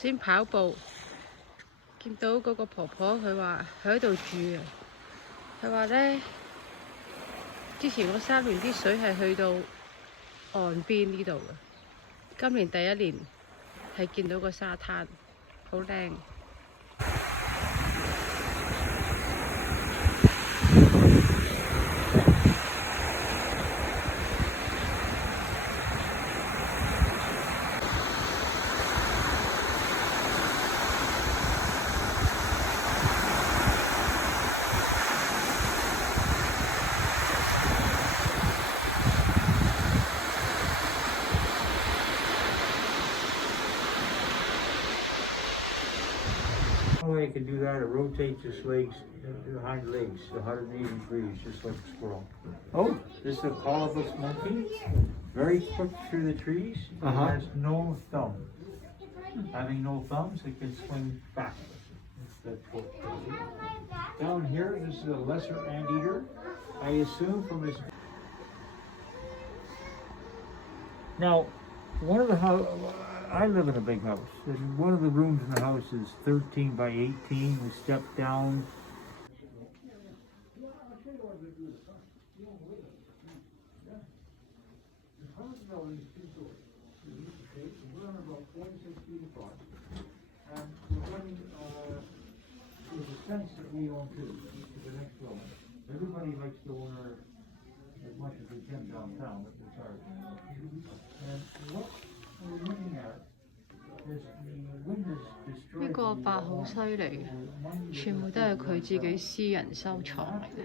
先跑步，見到嗰個婆婆，佢話佢喺度住嘅。佢話咧，之前嗰3年啲水係去到岸邊呢度嘅，今年第1年係見到個沙灘，好靚。Way you can do that, it rotates his legs, the hind legs, 180 degrees, just like a squirrel. Oh, this is a colobus monkey, very quick through the trees. It has no thumb. Having no thumbs, it can swing backwards. That's what it is. Down here, this is a lesser anteater. I assume from his. Now, one of the house. I live in a big house, and one of the rooms in the house is 13 by 18. We step down. And we're running, there's a sense that we own too, to the next building. Everybody likes to own as much as we can downtown, but it's hard. And what we're looking at is the wind is destroyed. 呢個伯好犀利，全部都係佢自己私人收藏嚟嘅，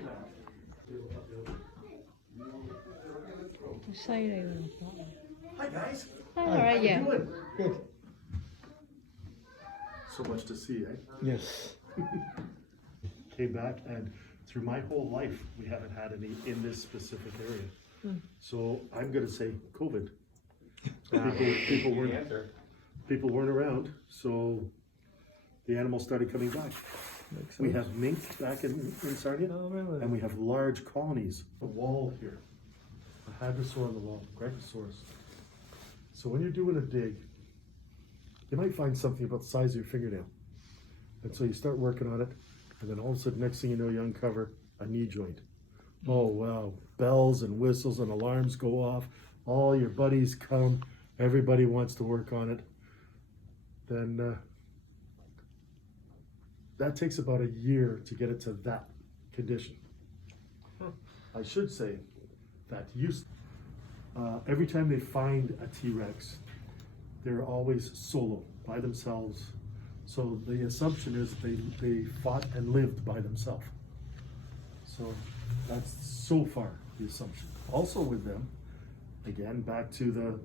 好犀利喎！ Hi guys. Hi, how are you? Doing? Good. So much to see, eh? Yes. Came back, and through my whole life, we haven't had any in this specific area. So I'm going to say COVID. People weren't around, so the animals started coming back. We have mink back in Sarnia, and we have large colonies. The wall here, a hadrosaur on the wall, Gregosaurus. So when you're doing a dig, you might find something about the size of your fingernail. And so you start working on it, and then all of a sudden, next thing you know, you uncover a knee joint. Oh wow, bells and whistles and alarms go off. All your buddies come, everybody wants to work on it. Then that takes about a year to get it to that condition. I should say that every time they find a T-Rex, they're always solo, by themselves. So the assumption is they fought and lived by themselves. So that's so far the assumption. Also with them, again, back to the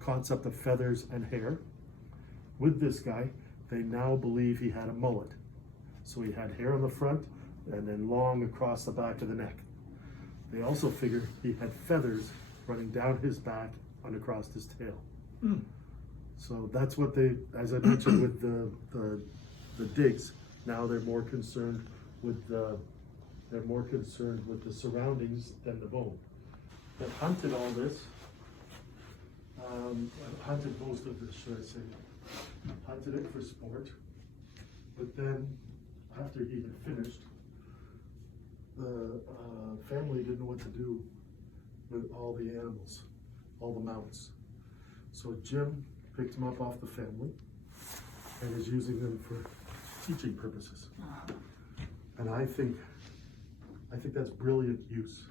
concept of feathers and hair. With this guy, they now believe he had a mullet. So he had hair on the front and then long across the back of the neck. They also figure he had feathers running down his back and across his tail. So that's what they, as I mentioned with the digs, now they're more concerned with the surroundings than the bone. I've hunted all this. I've hunted most of this, should I say. Hunted it for sport. But then, after he had finished, the family didn't know what to do with all the animals, all the mounts. So Jim picked them up off the family and is using them for teaching purposes. And I think that's brilliant use.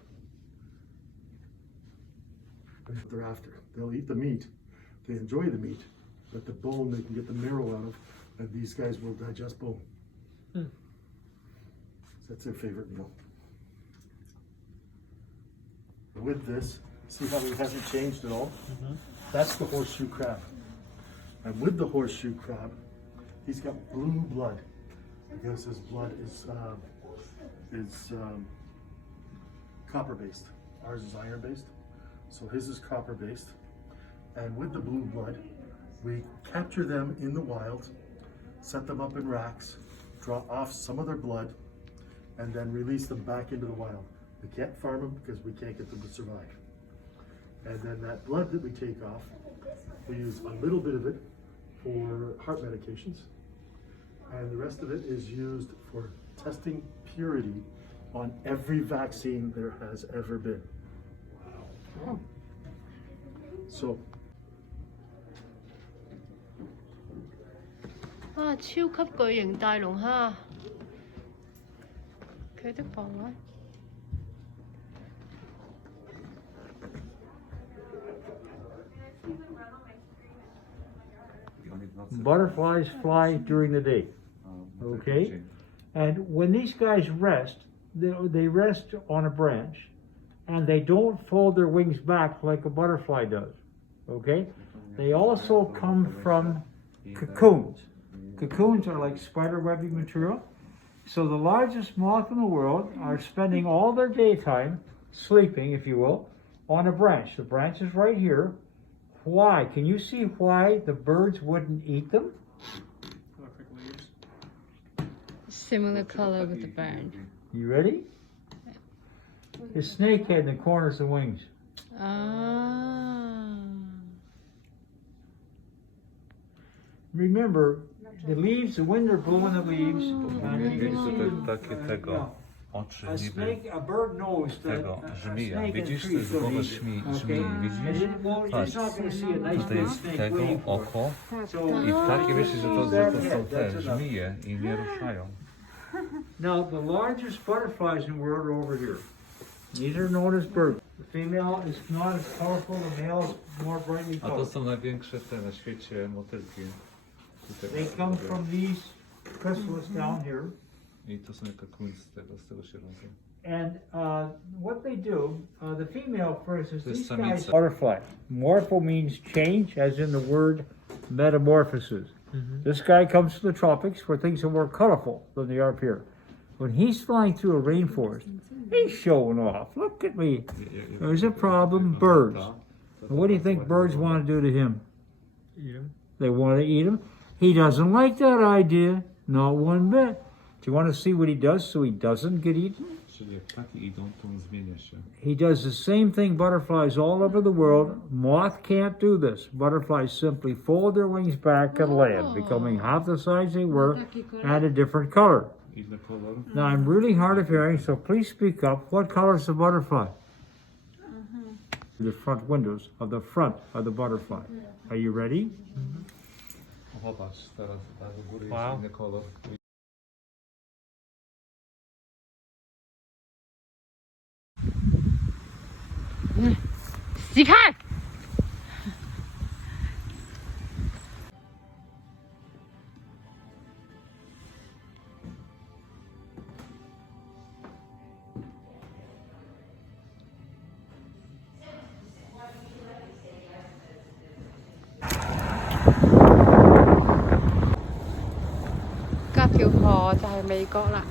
That's what they're after. They'll eat the meat, they enjoy the meat, but the bone they can get the marrow out of, and these guys will digest bone. That's their favorite meal. With this, see how it hasn't changed at all? That's the horseshoe crab. And with the horseshoe crab, he's got blue blood. I guess his blood is copper-based. Ours is iron-based. So his is copper-based. And with the blue blood, we capture them in the wild, set them up in racks, draw off some of their blood, and then release them back into the wild. We can't farm them because we can't get them to survive. And then that blood that we take off, we use a little bit of it for heart medications, and the rest of it is used for testing purity on every vaccine there has ever been. Wow. So, 啊，超級巨型大龍蝦，佢的磅啊！ Butterflies fly during the day, okay? And when these guys rest, they rest on a branch, and they don't fold their wings back like a butterfly does, okay? They also come from cocoons. Cocoons are like spider webbing material. So the largest moth in the world are spending all their daytime sleeping, if you will, on a branch. The branch is right here. Why? Can you see why the birds wouldn't eat them? Similar color with the bird. You ready? The snakehead in the corners of the wings. Ah. Remember, the leaves, the wind are blowing the leaves. A snake, a bird knows that a snake in a tree is gonna eat it, okay? And it won't, it's not gonna see a nice big snake waiting for it. So, I ptaki myśli, że to są te żmije i nie ruszają. now, the largest butterflies in the world are over here. These are known as birds. The female is not as colorful, the male is more brightly A to colored. są największe te na świecie motylki. They come from these chrysalis down here. I to są jak z tego się rodzą. And what they do, the female, for instance, To jest these guys, samica. butterfly. Morpho means change, as in the word metamorphosis. This guy comes from the tropics where things are more colorful than they are up here. When he's flying through a rainforest, he's showing off. Look at me. There's a problem, birds. And what do you think birds want to do to him? eat 'em. They want to eat him. He doesn't like that idea, not one bit. Do you want to see what he does so he doesn't get eaten? Czyli jak ptaki idą, to on zmienia się. He does the same thing butterflies all over the world. Moth can't do this. Butterflies simply fold their wings back and land, becoming half the size they were and a different color. Inny kolor. Now I'm really hard of hearing, so please speak up. What color is the butterfly? The front windows of the front of the butterfly. Are you ready? Popatrz, teraz tak do góry Wow. jest inny kolor. Stefan! Các 條河就係美國啦。